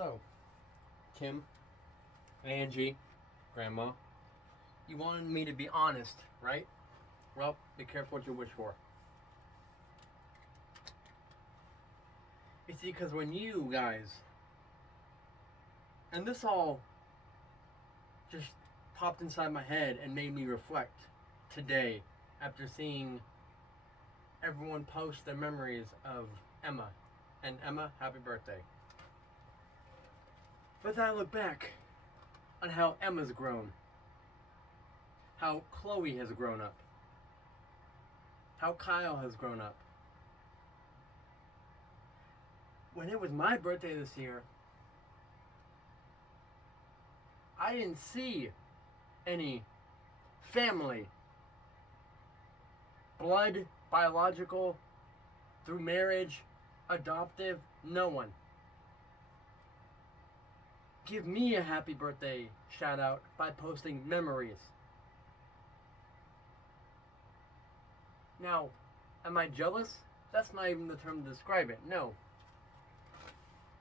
So, Kim, Angie, Grandma, you wanted me to be honest, right? Well, be careful what you wish for. You see, because when you guys, and this all just popped inside my head and made me reflect today after seeing everyone post their memories of Emma. And Emma, happy birthday. But then I look back on how Emma's grown, how Chloe has grown up, how Kyle has grown up. When it was my birthday this year, I didn't see any family, blood, biological, through marriage, adoptive, no one. Give me a happy birthday shout out by posting memories. Now, am I jealous? That's not even the term to describe it, no.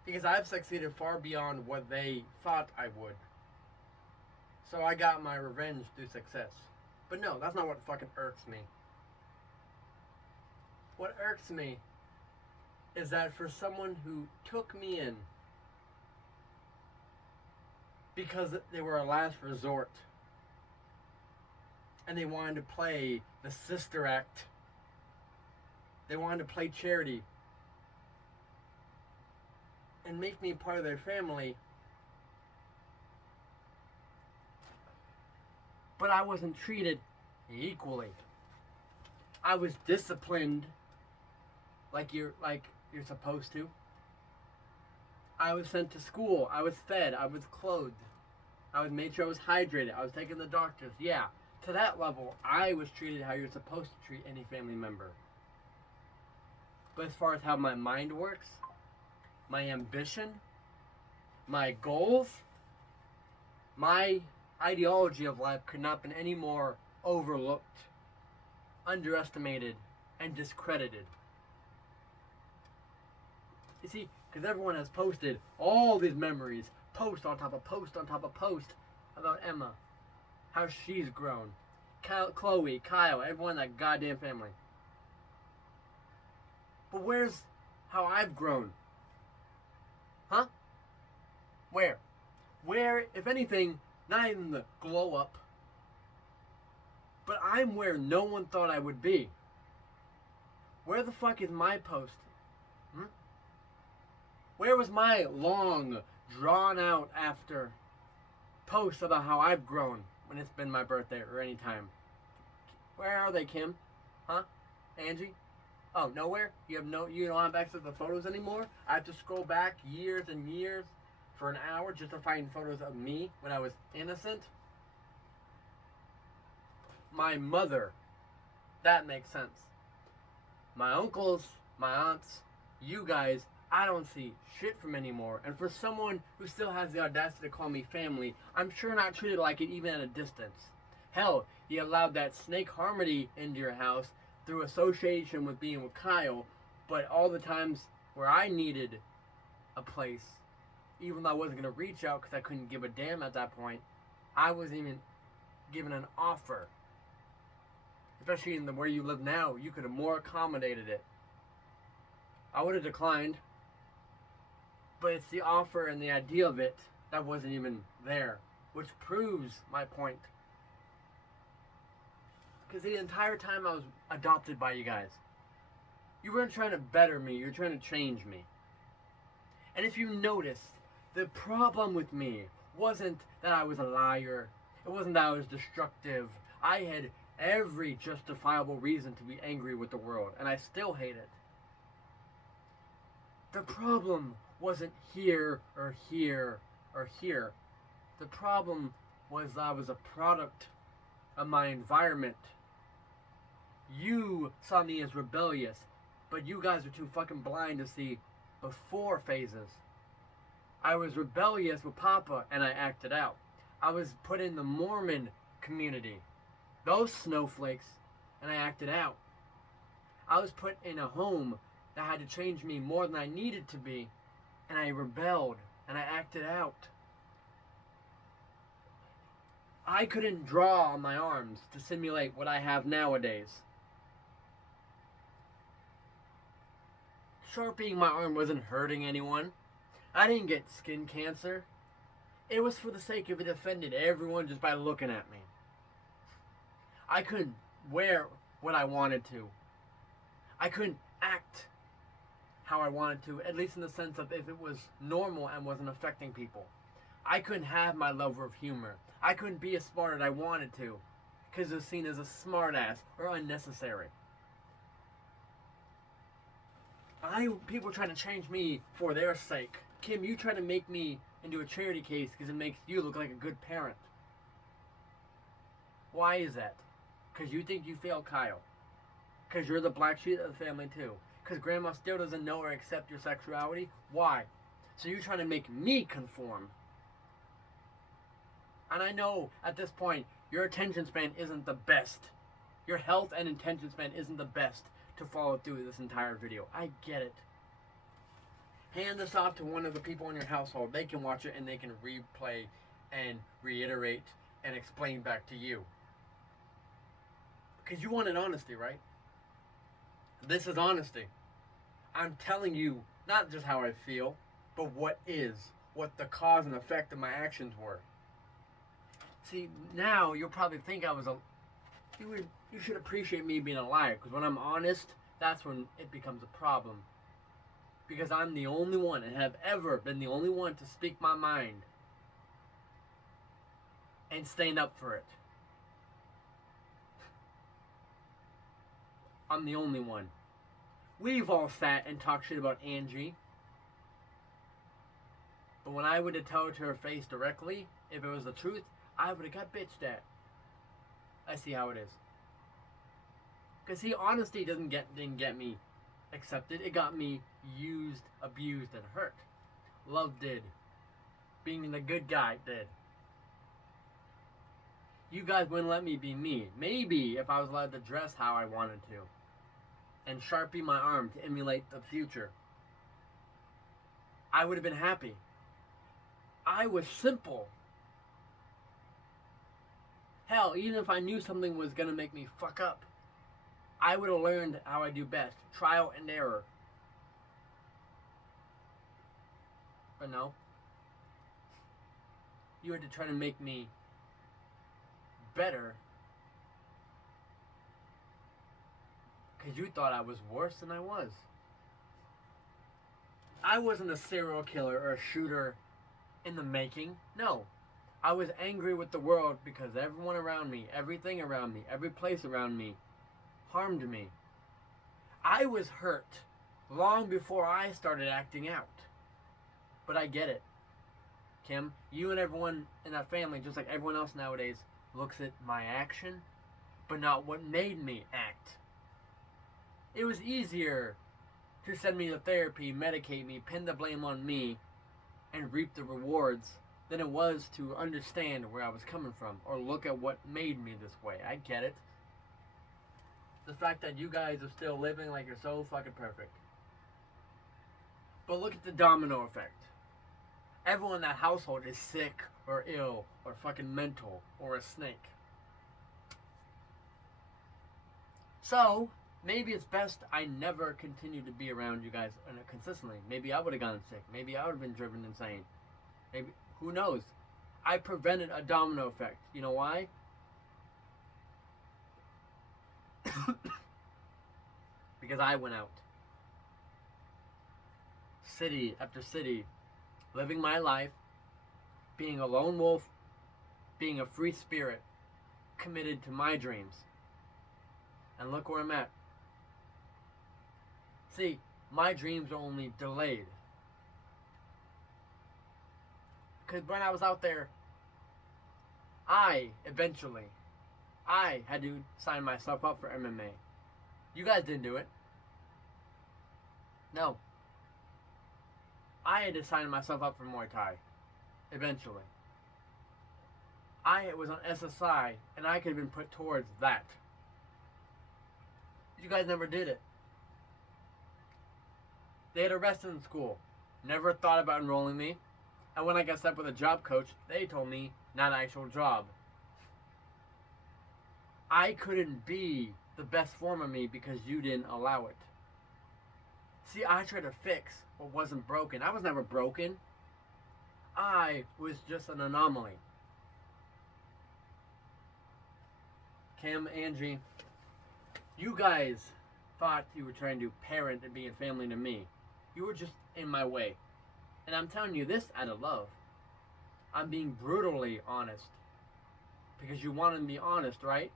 Because I've succeeded far beyond what they thought I would. So I got my revenge through success. But no, that's not what fucking irks me. What irks me is that for someone who took me in because they were a last resort and they wanted to play the sister act, they wanted to play charity and make me part of their family, but I wasn't treated equally. I was disciplined like you're supposed to. I was sent to school. I was fed. I was clothed. I was made sure I was hydrated. I was taking the doctors. Yeah, to that level, I was treated how you're supposed to treat any family member. But as far as how my mind works, my ambition, my goals, my ideology of life could not have been any more overlooked, underestimated, and discredited. You see, because everyone has posted all these memories, post on top of post on top of post about Emma, how she's grown, Chloe, Kyle, everyone in that goddamn family. But where's how I've grown? Huh? Where? Where, if anything, not even the glow up, but I'm where no one thought I would be. Where the fuck is my post? Where was my long, drawn out after posts about how I've grown when it's been my birthday or any time? Where are they, Kim? Huh? Angie? Oh, nowhere? You don't have access to the photos anymore? I have to scroll back years and years for an hour just to find photos of me when I was innocent? My mother. That makes sense. My uncles, my aunts, you guys, I don't see shit from anymore. And for someone who still has the audacity to call me family, I'm sure not treated like it even at a distance. Hell, you allowed that snake harmony into your house through association with being with Kyle, but all the times where I needed a place, even though I wasn't going to reach out because I couldn't give a damn at that point, I wasn't even given an offer. Especially in where you live now, you could have more accommodated it. I would have declined, but it's the offer and the idea of it that wasn't even there, which proves my point. Because the entire time I was adopted by you guys, you weren't trying to better me, you were trying to change me. And if you noticed, the problem with me wasn't that I was a liar, it wasn't that I was destructive. I had every justifiable reason to be angry with the world, and I still hate it. The problem wasn't here or here or here. The problem was I was a product of my environment. You saw me as rebellious, but you guys are too fucking blind to see before phases. I was rebellious with Papa and I acted out. I was put in the Mormon community, those snowflakes, and I acted out. I was put in a home that had to change me more than I needed to be, and I rebelled and I acted out. I couldn't draw on my arms to simulate what I have nowadays. Sharpieing my arm wasn't hurting anyone. I didn't get skin cancer. It was for the sake of it offended everyone just by looking at me. I couldn't wear what I wanted to. I couldn't act how I wanted to, at least in the sense of if it was normal and wasn't affecting people. I couldn't have my level of humor. I couldn't be as smart as I wanted to because it was seen as a smartass or unnecessary. People trying to change me for their sake. Kim, you try to make me into a charity case because it makes you look like a good parent. Why is that? Because you think you failed Kyle. Because you're the black sheep of the family too. Because grandma still doesn't know or accept your sexuality. Why? So you're trying to make me conform. And I know at this point your attention span isn't the best. Your health and attention span isn't the best to follow through this entire video. I get it. Hand this off to one of the people in your household. They can watch it and they can replay and reiterate and explain back to you. Because you wanted honesty, right? This is honesty. I'm telling you not just how I feel, but what the cause and effect of my actions were. See, now you'll probably think you should appreciate me being a liar, because when I'm honest, that's when it becomes a problem. Because I'm the only one, and have ever been the only one to speak my mind and stand up for it. I'm the only one. We've all sat and talked shit about Angie. But when I would have told it to her face directly, if it was the truth, I would have got bitched at. I see how it is. Because see, honesty didn't get me accepted. It got me used, abused, and hurt. Love did. Being the good guy did. You guys wouldn't let me be me. Maybe if I was allowed to dress how I wanted to. And sharpie my arm to emulate the future, I would have been happy. I was simple. Hell, even if I knew something was going to make me fuck up, I would have learned how I do best. Trial and error. But no. You had to try to make me better because you thought I was worse than I was. I wasn't a serial killer or a shooter in the making. No. I was angry with the world because everyone around me, everything around me, every place around me harmed me. I was hurt long before I started acting out. But I get it. Kim, you and everyone in that family, just like everyone else nowadays, looks at my action, but not what made me act. It was easier to send me to therapy, medicate me, pin the blame on me, and reap the rewards than it was to understand where I was coming from or look at what made me this way. I get it. The fact that you guys are still living like you're so fucking perfect. But look at the domino effect. Everyone in that household is sick or ill or fucking mental or a snake. So, maybe it's best I never continue to be around you guys consistently. Maybe I would have gotten sick. Maybe I would have been driven insane. Maybe, who knows? I prevented a domino effect. You know why? Because I went out. City after city. Living my life. Being a lone wolf. Being a free spirit. Committed to my dreams. And look where I'm at. See, my dreams are only delayed. Because when I was out there, I had to sign myself up for MMA. You guys didn't do it. No. I had to sign myself up for Muay Thai. Eventually. I was on SSI, and I could have been put towards that. You guys never did it. They had a wrestling school. Never thought about enrolling me. And when I got set up with a job coach, they told me not an actual job. I couldn't be the best form of me because you didn't allow it. See, I tried to fix what wasn't broken. I was never broken. I was just an anomaly. Cam, Angie, you guys thought you were trying to parent and be a family to me. You were just in my way. And I'm telling you this out of love. I'm being brutally honest. Because you wanted me honest, right?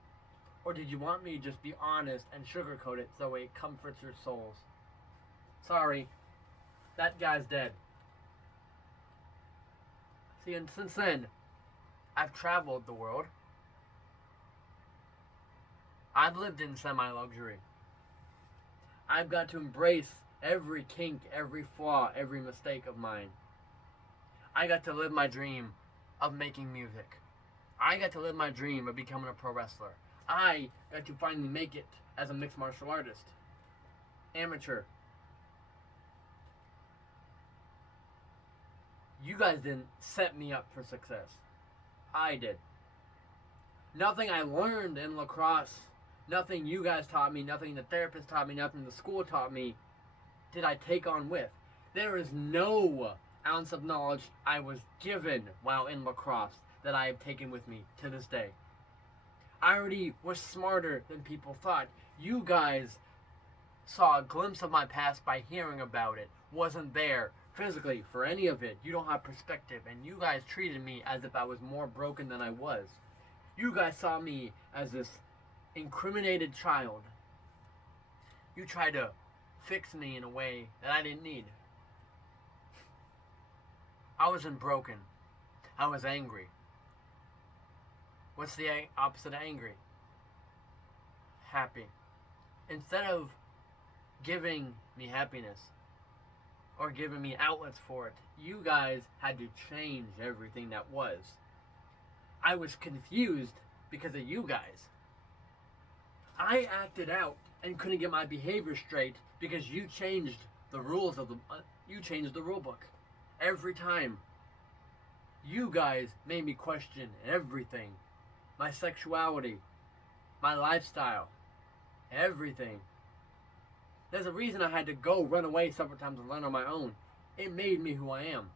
Or did you want me to just be honest and sugarcoat it so it comforts your souls? Sorry, that guy's dead. See, and since then, I've traveled the world. I've lived in semi-luxury. I've got to embrace every kink, every flaw, every mistake of mine. I got to live my dream of making music. I got to live my dream of becoming a pro wrestler. I got to finally make it as a mixed martial artist. Amateur. You guys didn't set me up for success. I did. Nothing I learned in lacrosse, nothing you guys taught me, nothing the therapist taught me, nothing the school taught me, did I take on with. There is no ounce of knowledge I was given while in lacrosse that I have taken with me to this day. I already was smarter than people thought. You guys saw a glimpse of my past by hearing about it. Wasn't there physically for any of it. You don't have perspective, and you guys treated me as if I was more broken than I was. You guys saw me as this incriminated child. You tried to fix me in a way that I didn't need. I wasn't broken. I was angry. What's the opposite of angry? Happy. Instead of giving me happiness or giving me outlets for it, you guys had to change everything that was. I was confused because of you guys. I acted out and couldn't get my behavior straight because you changed the rules of you changed the rule book every time. You guys made me question everything. My sexuality, my lifestyle, everything. There's a reason I had to go run away several times and learn on my own. It made me who I am.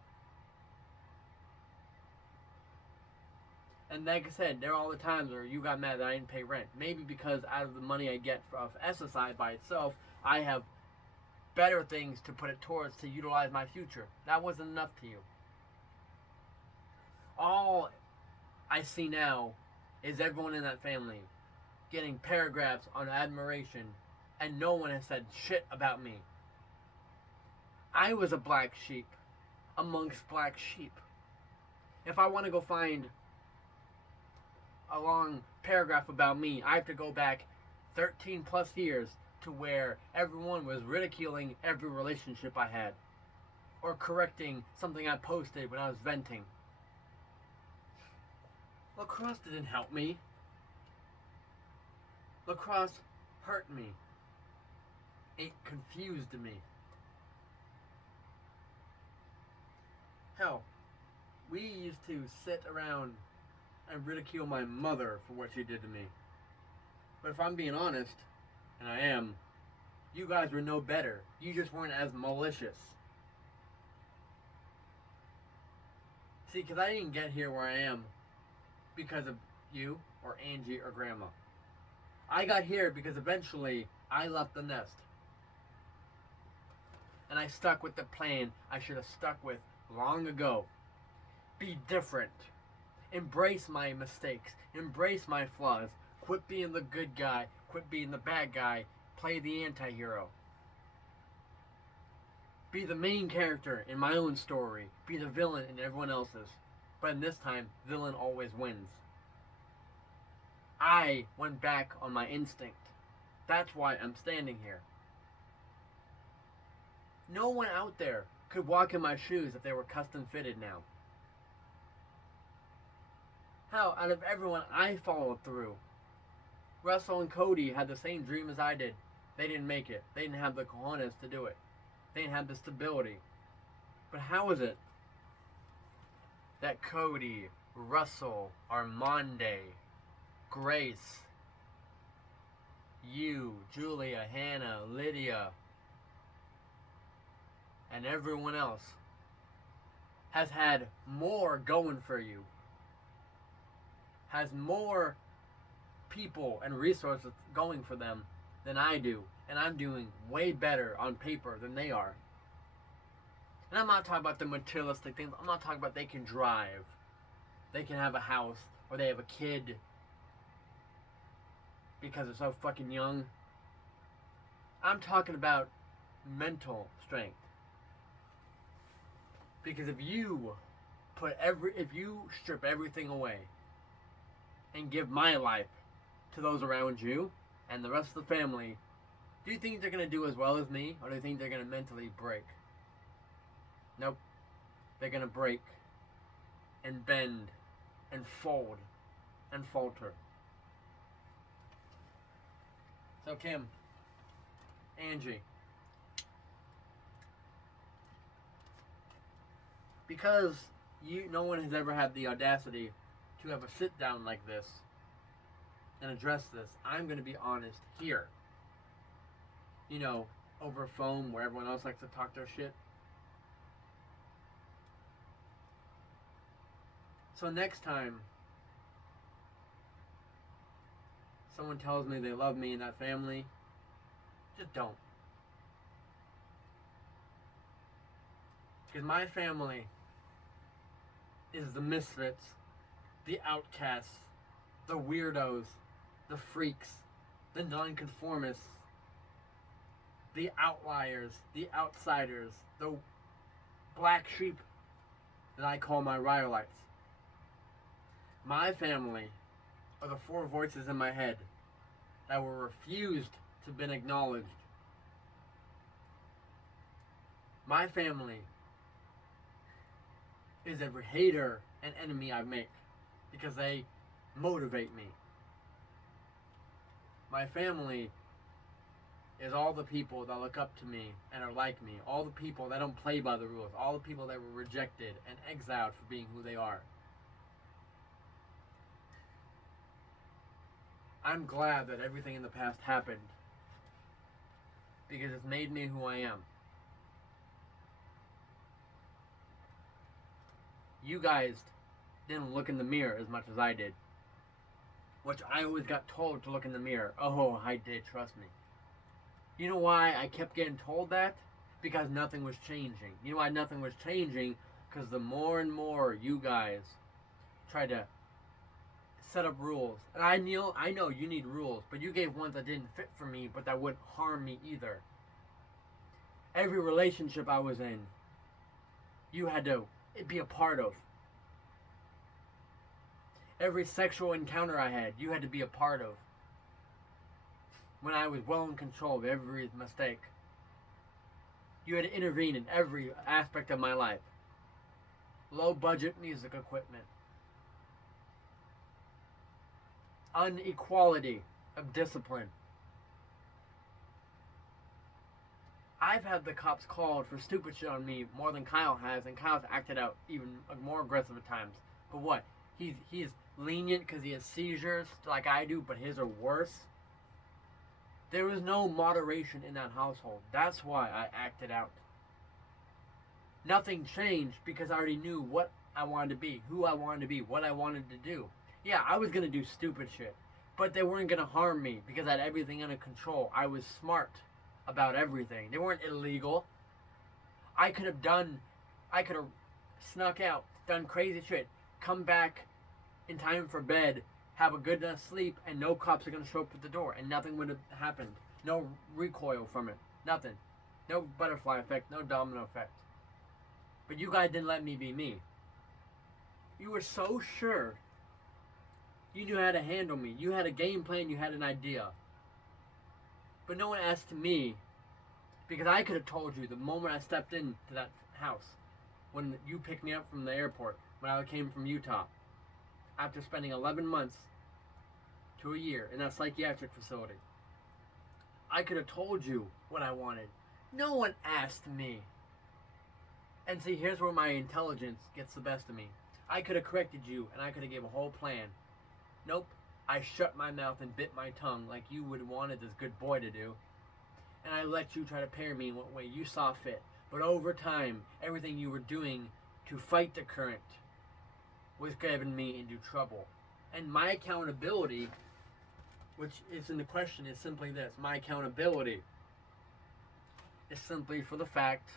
And like I said, there are all the times where you got mad that I didn't pay rent. Maybe because out of the money I get of SSI by itself, I have better things to put it towards to utilize my future. That wasn't enough to you. All I see now is everyone in that family getting paragraphs on admiration, and no one has said shit about me. I was a black sheep amongst black sheep. If I want to go find a long paragraph about me, I have to go back 13 plus years to where everyone was ridiculing every relationship I had or correcting something I posted when I was venting. Lacrosse didn't help me. Lacrosse hurt me. It confused me. Hell, we used to sit around and ridicule my mother for what she did to me. But if I'm being honest, and I am, you guys were no better. You just weren't as malicious. See, because I didn't get here where I am because of you or Angie or Grandma. I got here because eventually I left the nest. And I stuck with the plan I should have stuck with long ago. Be different. Embrace my mistakes. Embrace my flaws. Quit being the good guy. Quit being the bad guy. Play the anti-hero. Be the main character in my own story. Be the villain in everyone else's. But in this time, villain always wins. I went back on my instinct. That's why I'm standing here. No one out there could walk in my shoes if they were custom fitted now. Hell, out of everyone, I followed through. Russell and Cody had the same dream as I did. They didn't make it. They didn't have the cojones to do it. They didn't have the stability. But how is it that Cody, Russell, Armande, Grace, you, Julia, Hannah, Lydia, and everyone else has had more going for you, has more people and resources going for them than I do, and I'm doing way better on paper than they are. And I'm not talking about the materialistic things. I'm not talking about they can drive, they can have a house, or they have a kid because they're so fucking young. I'm talking about mental strength. Because if you strip everything away and give my life to those around you and the rest of the family, do you think they're going to do as well as me, or do you think they're going to mentally break? Nope. They're going to break and bend and fold and falter. So Kim, Angie, because no one has ever had the audacity to have a sit down like this and address this, I'm going to be honest here. You know, over phone where everyone else likes to talk their shit. So next time someone tells me they love me and that family, just don't. Because my family is the misfits, the outcasts, the weirdos, the freaks, the nonconformists, the outliers, the outsiders, the black sheep that I call my Rhyolites. My family are the four voices in my head that were refused to be acknowledged. My family is every hater and enemy I make because they motivate me. My family is all the people that look up to me and are like me, all the people that don't play by the rules, all the people that were rejected and exiled for being who they are. I'm glad that everything in the past happened because it's made me who I am. You guys didn't look in the mirror as much as I did, which I always got told to look in the mirror. Oh, I did, trust me. You know why I kept getting told that? Because nothing was changing. You know why nothing was changing? Because the more and more you guys tried to set up rules. And I know you need rules, but you gave ones that didn't fit for me, but that wouldn't harm me either. Every relationship I was in, you had to be a part of. Every sexual encounter I had, you had to be a part of. When I was well in control of every mistake, you had to intervene in every aspect of my life. Low budget music equipment. Inequality of discipline. I've had the cops called for stupid shit on me more than Kyle has, and Kyle's acted out even more aggressive at times. But what? He's lenient because he has seizures like I do, but his are worse. There was no moderation in that household. That's why I acted out. Nothing changed because I already knew what I wanted to be, who I wanted to be, what I wanted to do. Yeah, I was going to do stupid shit, but they weren't going to harm me because I had everything under control. I was smart about everything. They weren't illegal. I could have snuck out, done crazy shit, come back in time for bed, have a good night's sleep, and no cops are going to show up at the door, and nothing would have happened. No recoil from it. Nothing. No butterfly effect, no domino effect. But you guys didn't let me be me. You were so sure you knew how to handle me. You had a game plan, you had an idea. But no one asked me, because I could have told you the moment I stepped into that house, when you picked me up from the airport, when I came from Utah, after spending 11 months to a year in that psychiatric facility. I could have told you what I wanted. No one asked me. And see, here's where my intelligence gets the best of me. I could have corrected you and I could have gave a whole plan. Nope. I shut my mouth and bit my tongue like you would wanted this good boy to do. And I let you try to parent me in what way you saw fit. But over time, everything you were doing to fight the current was getting me into trouble. And my accountability, which is in the question, is simply this. My accountability is simply for the fact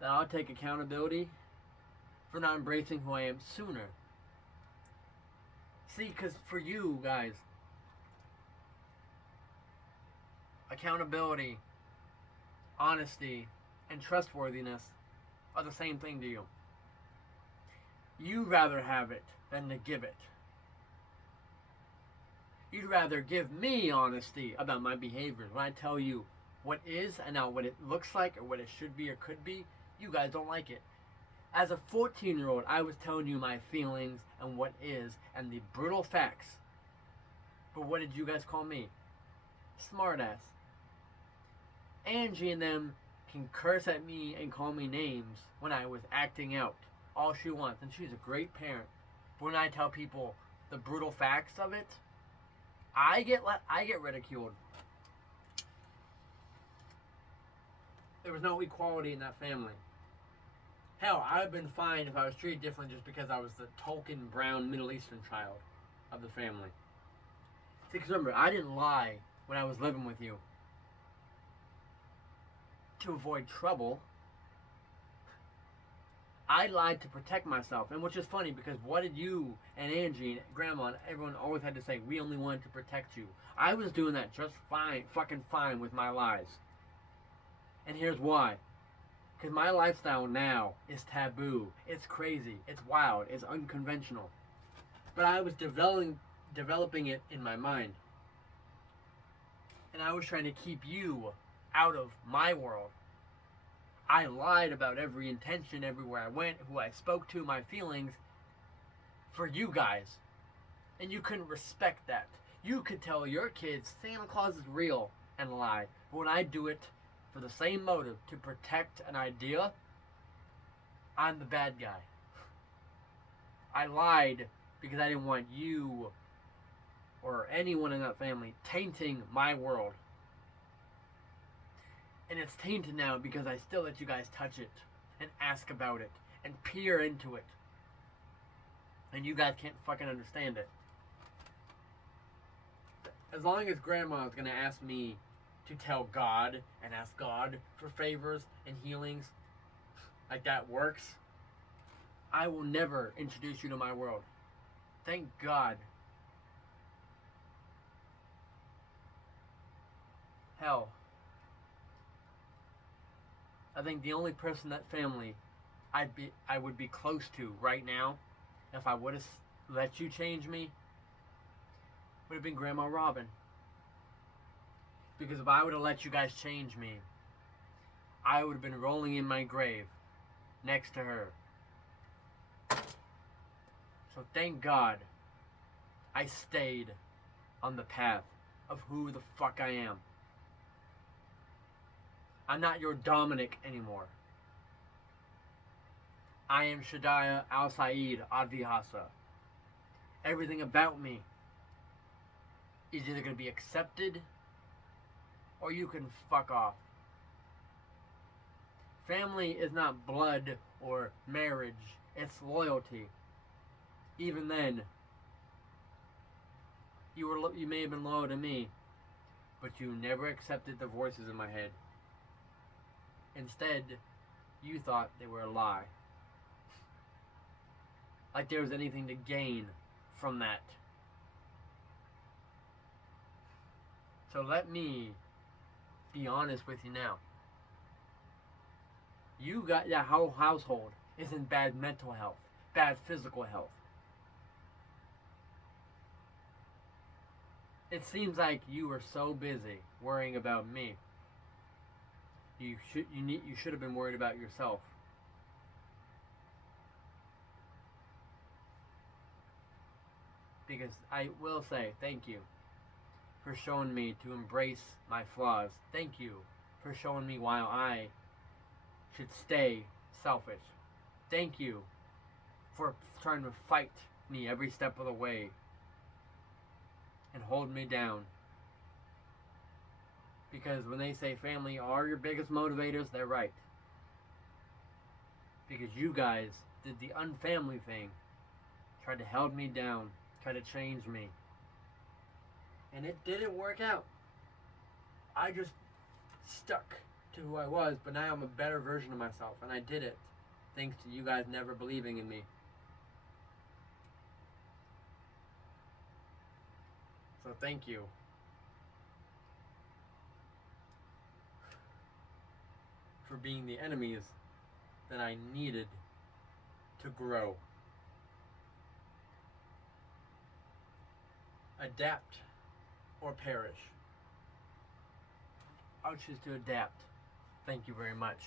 that I'll take accountability for not embracing who I am sooner. See, because for you guys, accountability, honesty, and trustworthiness are the same thing to you. You'd rather have it than to give it. You'd rather give me honesty about my behaviors when I tell you what is and not what it looks like or what it should be or could be. You guys don't like it. As a 14-year-old, I was telling you my feelings and what is and the brutal facts. But what did you guys call me? Smartass. Angie and them can curse at me and call me names when I was acting out all she wants, and she's a great parent. But when I tell people the brutal facts of it, I get ridiculed. There was no equality in that family. Hell, I'd have been fine if I was treated differently just because I was the token brown Middle Eastern child of the family. See, because remember, I didn't lie when I was living with you to avoid trouble. I lied to protect myself. And which is funny because what did you and Angie and Grandma and everyone always had to say? We only wanted to protect you. I was doing that just fine, fucking fine with my lies. And here's why. Because my lifestyle now is taboo. It's crazy. It's wild. It's unconventional. But I was developing it in my mind. And I was trying to keep you out of my world. I lied about every intention, everywhere I went, who I spoke to, my feelings, for you guys. And you couldn't respect that. You could tell your kids Santa Claus is real and lie. But when I do it for the same motive, to protect an idea, I'm the bad guy. I lied because I didn't want you or anyone in that family tainting my world. And it's tainted now because I still let you guys touch it and ask about it and peer into it. And you guys can't fucking understand it. As long as Grandma is going to ask me to tell God and ask God for favors and healings, like that works, I will never introduce you to my world. Thank God. Hell, I think the only person in that family I would be close to right now, if I would have let you change me, would have been Grandma Robin. Because if I would have let you guys change me, I would have been rolling in my grave next to her. So thank God I stayed on the path of who the fuck I am. I'm not your Dominic anymore. I am Shadiah Al-Saeed Advihasa. Everything about me is either going to be accepted or you can fuck off. Family is not blood or marriage, it's loyalty. Even then, you may have been loyal to me, but you never accepted the voices in my head. Instead, you thought they were a lie. Like there was anything to gain from that. So let me be honest with you now. You got that whole household is in bad mental health, bad physical health. It seems like you were so busy worrying about me. You should have been worried about yourself. Because I will say thank you for showing me to embrace my flaws. Thank you for showing me why I should stay selfish. Thank you for trying to fight me every step of the way and hold me down. Because when they say family are your biggest motivators, they're right. Because you guys did the unfamily thing. Tried to hold me down. Tried to change me. And it didn't work out. I just stuck to who I was, but now I'm a better version of myself. And I did it. Thanks to you guys never believing in me. So thank you. For being the enemies that I needed to grow. Adapt or perish. I'll choose to adapt. Thank you very much.